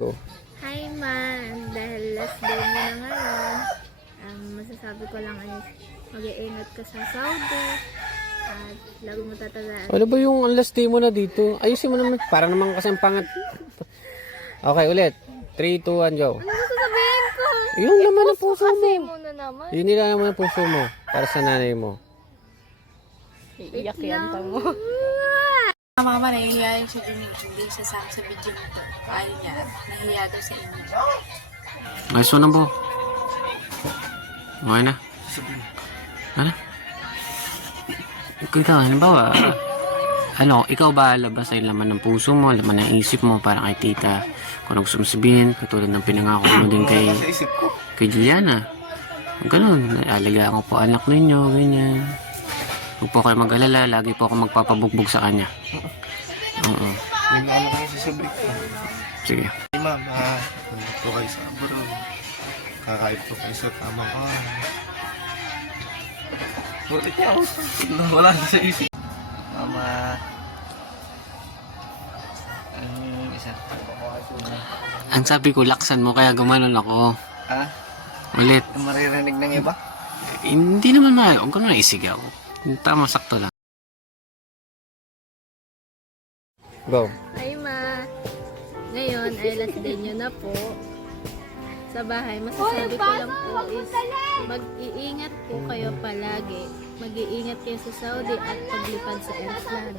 Go. Hi man, dahil last day mo na ngayon, masasabi ko lang ay mag-iingat ka sa Saudi at lagi mo tatandaan. Ano ba yung last day mo na dito? Ayusin mo naman. Para naman kasi ang pangat. Okay, ulit. 3, 2, 1, go. Ano ba sasabihin ko? Yung laman ng puso Kasi mo. muna naman. Yun nila naman ng puso mo. Para sa nanay mo. Iiyak yan mo. Mama, nahihiya yung si Jimmy. Hindi siya sa video nito. Ayaw niya. Nahihiya daw sa inyo. Ay, so na po. Okay na. Ano? Ikaw, halimbawa, ikaw ba labas ay laman ng puso mo, laman ng isip mo para kay tita? Kung ano gusto mo sabihin, katulad ng pinangako mo din kay Juliana. Ganun, alagaan ko po anak ninyo, ganyan. Huwag po kayo mag-alala, lagi po ako magpapabugbog sa kanya. Oo. May mga kayo sasabihin ko. Sige. Hey ma'am, nandito po kayo sa abroad. Kakain po kayo sa tamang oras. Buti ka ako. Wala na sa isip. Mama. Isa. Ang sabi ko, laksan mo, kaya gumanon ako. Ha? Ulit. Maririnig ng iba? Hindi naman huwag ko na isigaw. Tama, sakto lang. Go. Hi ma, ngayon ay last day nyo na po. Sa bahay, masasabi ko lang po is mag-iingat po kayo palagi. Mag-iingat kayo sa Saudi at paglipad sa airplane.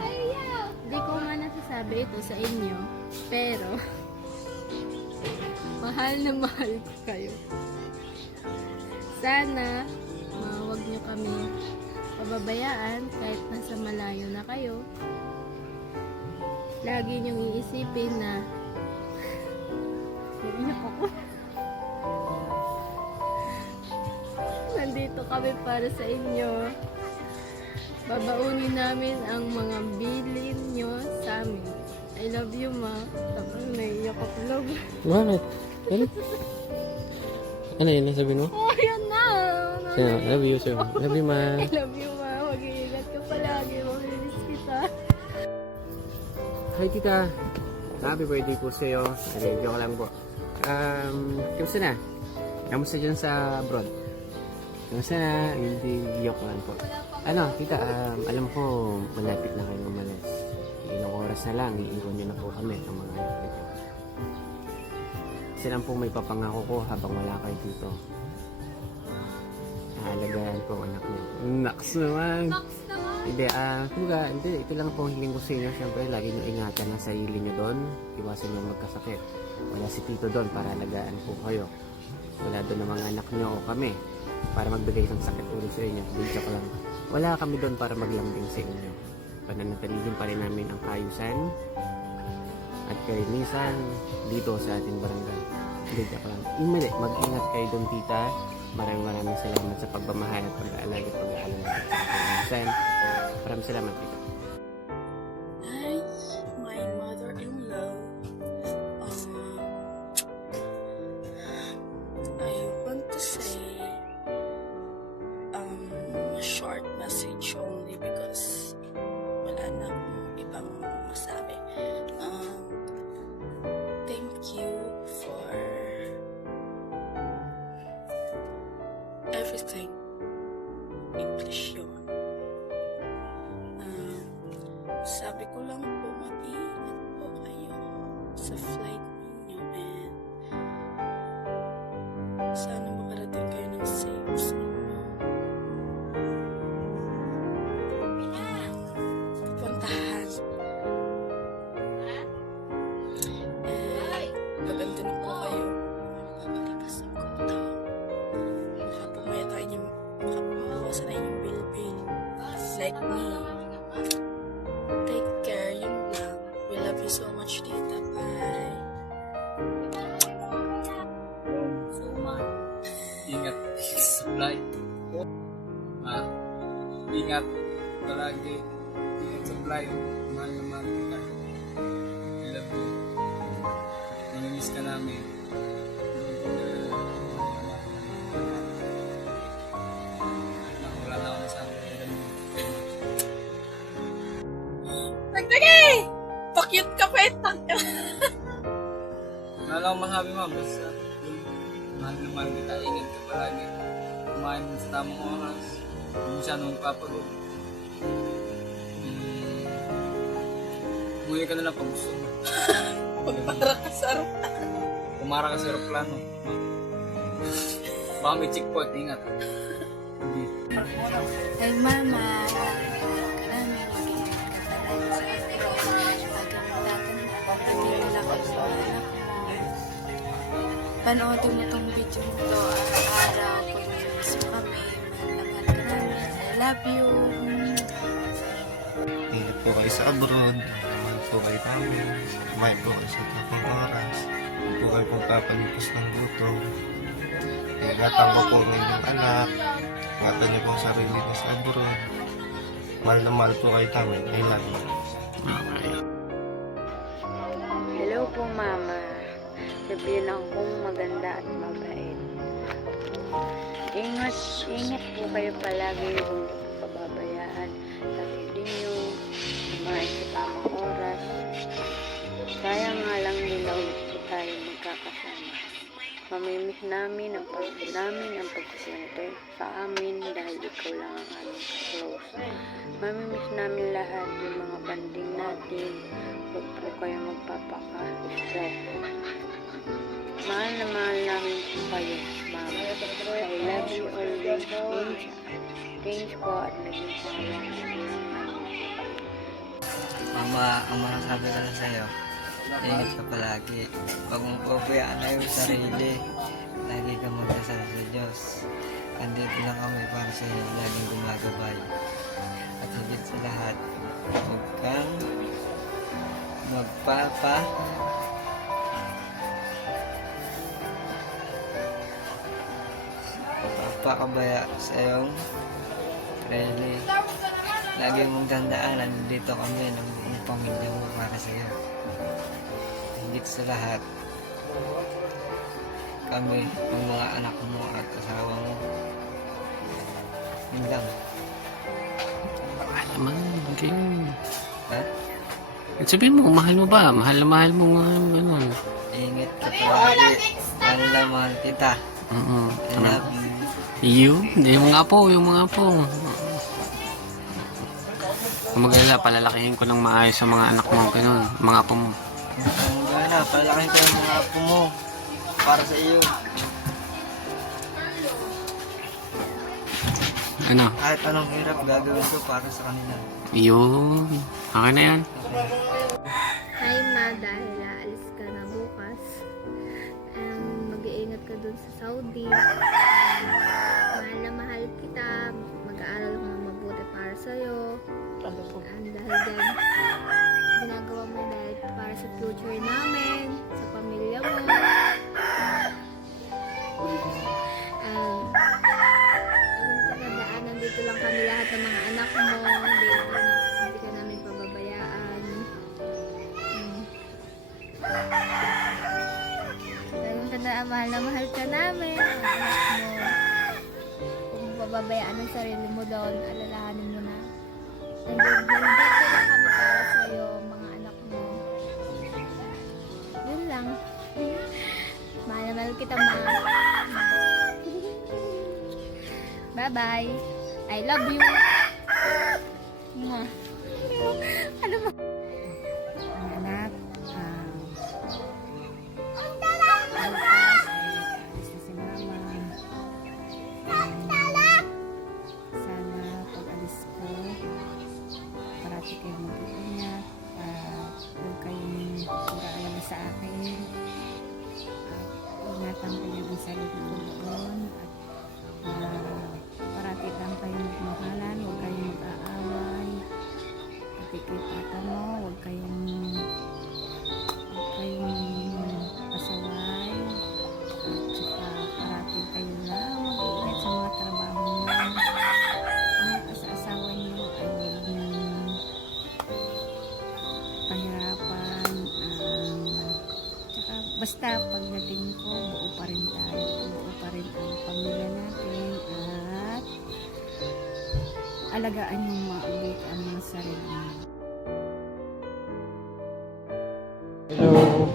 Hindi ko man nasasabi ito sa inyo, pero mahal na mahal ko kayo. Sana wag nyo kami pababayaan kahit nasa malayo na kayo. Lagi niyong iisipin na iiyak ako. Nandito kami para sa inyo. Babaunin namin ang mga bilin nyo sa amin. I love you, ma. Tapos naiiyak ako, love. Bakit? Ano yun? Nasabi mo? Oh, yun na. Sino? Love you, sir. Love you, ma. I love you, ma. Mag-iingat ka palagi. Mamimiss kita. Hi, tita. Happy birthday po sa'yo. Ay, joke lang po. Kamusta na? Kamusta dyan sa abroad? Kamusta na? Hindi, joke lang po. Ano, tita, alam ko, malapit na kayo umalis. Ilang oras na lang, iiwan nyo na po kami ng mga anak nito. Kasi lang po may papangako ko habang wala kayo dito. Naalagaan po ang anak niyo. Naks naman! Hindi, hindi, ito lang po ang hiling ko sa inyo. Siyempre, lagi nyo ingatan ang sarili nyo doon. Iwasan nyo magkasakit. Wala si Tito doon para alagaan po kayo. Wala doon ang mga anak nyo o kami para magbigay ng sakit ulo sa inyo. Joke lang. Wala kami doon para maglambing sa inyo. Pananatilin pa rin namin ang kaayusan at kalinisan dito sa ating barangay. Hindi, joke lang. Mali, mag-ingat kayo doon, tita. Maraming salamat sa pagmamahal at pag-aalag at pag-aalam sa kaayusan. Maraming salamat, tita. Hi, my mother-in-law. I want to say a short message only because wala na akong ibang masabi. Thank you for everything. English yun. Sabi ko lang po, mag-iingat po kayo sa flight ninyo and sana makarating kayo ng safe sa inyo. Pupuntahan. And maganda na po kayo. Makakalipas ng kota. Makapumawasan na inyong bill-bill. Like me. Take care, yun lang. We love you so much, tita. Bye. So much. Ingat sa flight. Ingat palagi. Ingat sa flight. Mahal na mahal kita. I love you. Namimiss ka namin. Wala na akong sabi. Nagdagay! Pakit ka, petang! Wala akong masabi, ma'am. Basta, yung mahal na mahal kita, ingat ka palagi. Kumain mo sa tamang oras. Huwag mo siya nung papagod. Umuwi ka na lang pag gusto mo. Para ka sa Kumara ka sa aeroplano. Baka may checkpoint, ingat. Ay, mama. Karami, mag-iingat ka palagi sa abroad. Pagkakataon, pagdating ko sa anak mo. Panoodin mo tong video mo to araw-araw. Pag namiss mo kami, mahal ka namin. I love you. Ingat po kayo sa abroad. Mahal po kayo namin. Kumain po kayo sa tapong oras. Huwag po kayo pong papalipas ng gutom. Ingatan ko po ng inyong anak. Ingatan niyo po ang sarili niyo sa abroad. Mahal na mahal po kayo namin. I love you. Okay. Hello po, Mama. Sabihin akong maganda at mabait. Ingat po kayo palagi, huwag niyo po pababayaan. Sarili niyo, kumain sa tamang oras. Sayang nga lang din daw po tayo magkakasama. Mamimiss namin ang pagkukwento sa amin dahil ikaw lang ang aming close. Mamimiss namin lahat yung mga banding natin. Huwag po kayo magpapaka-stress. Mahal na mahal namin po kayo, Mama. I love you always, Incha. Thanks po at naging salamat. Mama, ang masasabi ko na sa'yo, ingat ka palagi. Huwag mong pabayaan na yung sarili. Lagi ka magdasal sa Diyos. Andito lang kami para sa'yo, laging gumagabay. At higit sa lahat, huwag kang magpapakabaya sa iyong sarili. Lagi mong tandaan, nandito kami ng buong pamilya mo para sa iyo. Higit sa lahat, kami, ang mga anak mo at asawa mo. Yun lang. Naman, okay. Ha? Sabihin mo, mahal mo ba? Mahal na mahal mo nga, gano'n. Ingat ka palagi. Mahal na mahal kita. I love you. Yung mga apo, Kung mag-alala, palalakihin ko ng maayos sa mga anak mo, gano'n, mga apo mo. Ang gana, palaki ko yung mga apo mo para sa iyo. Ano? Kahit anong hirap gagawin ko para sa kanila. Yun. Okay na yan. Hi, Ma, dahil aalis ka na bukas. Mag-iingat ka dun sa Saudi. Mahal na mahal kita. Mag-aaral ko ng mabuti para sa'yo. Dahil dyan, ginagawa mo dahil para sa future namin, sa pamilya mo. Ang tandaan, nandito lang kami lahat ng mga anak mo. Hindi ka namin pababayaan. Dahil mo tandaan, mahal na mahal ka namin. Ang anak mo. Kung pababayaan ang sarili mo doon, alalahanin mo na. Nandito lang kami para sa'yo, mga anak mo. Yun lang. Mahal na mahal kita, Ma. Bye-bye. I love you. Mwah. Ano mo? Anak, sana pag alis ko, parati kayo mag-iingat at huwag kayong mag-aalala sa akin at ingatan ko yung sarili ko doon at parati lang kayong magmahalan, huwag kayong mag-aaway, pati kay tata mo, huwag kayong pasaway at saka parati kayo lang mag-iingat sa mga trabaho niyo. Sa asawa niyo ay huwag niyong pahirapan. Tsaka basta pagdating ko, buo pa rin tayo. Buo pa rin ang pamilya natin at alagaan yung maabot ang mga sarili niyo. Hello.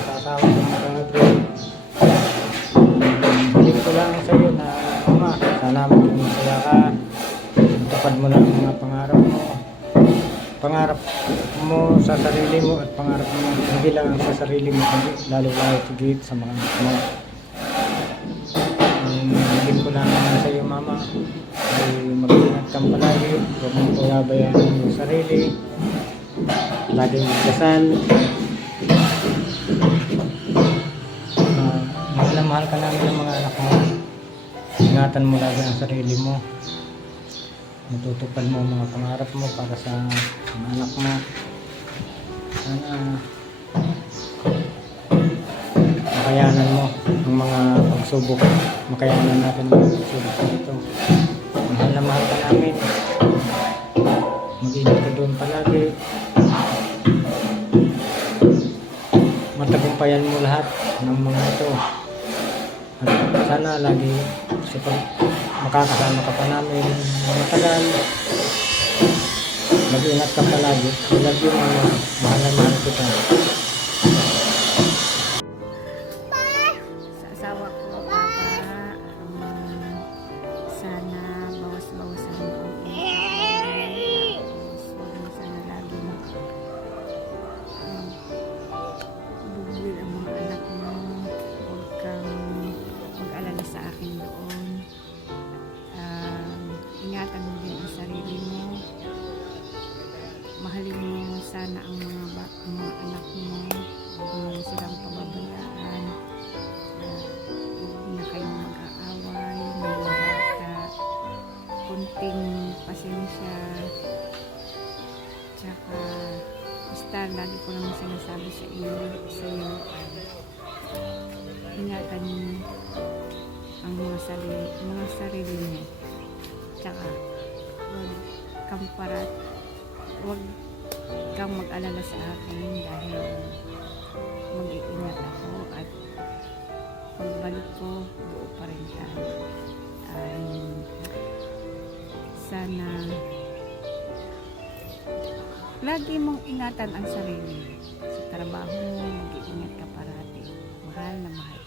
sa asawa ko mga ka-Adrian. Hiling ko lang sa iyo na Ama, sana maging masaya ka. Tupad mo lang ang mga pangarap mo. Pangarap mo sa sarili mo at pangarap mo hindi lang sa sarili mo kundi lalo-lalo tigit sa mga anak mo. Hiling ko lang sa iyo Mama ay mag-ingat kang palagi, huwag mong pababayaan ang sarili, laging magdasal. Mahal na mahal ka namin ng mga anak mo. Ingatan mo lagi ang sarili mo. Matutupad mo ang mga pangarap mo para sa mga anak mo. Sana makayanan mo ang mga pagsubok. Makayanan natin ang mga pagsubok dito. Mahal na mahal ka namin. Mag-ingat ka doon palagi. Matagumpayan mo lahat ng mga ito. At sana lagi sa makakasama ka pa namin matagal. Mag-ingat ka palagi. I love you Mama. Mahal na mahal kita. Sa asawa ko, Papa, sana bawas-bawasan mo ang sana lagi mo bugil ang mga anak mo. Huwag kang mag-alala sa akin doon. Ingatan mo din ang sarili mo. Mahalin mo sana ang mga anak mo. Huwag mo silang pababayaan. Huwag na kayong mag-aaway, mga bata. Kunting pasensya. Tsaka, basta lagi ko lang sinasabi sa iyo, ingatan mo ang mga sarili mo. Tsaka, huwag kang mag-alala sa akin dahil mag-iingat ako at pagbalik ko, buo pa rin ka. Sana lagi mong ingatan ang sarili. Sa trabaho mo, mag-iingat ka parati. Mahal na mahal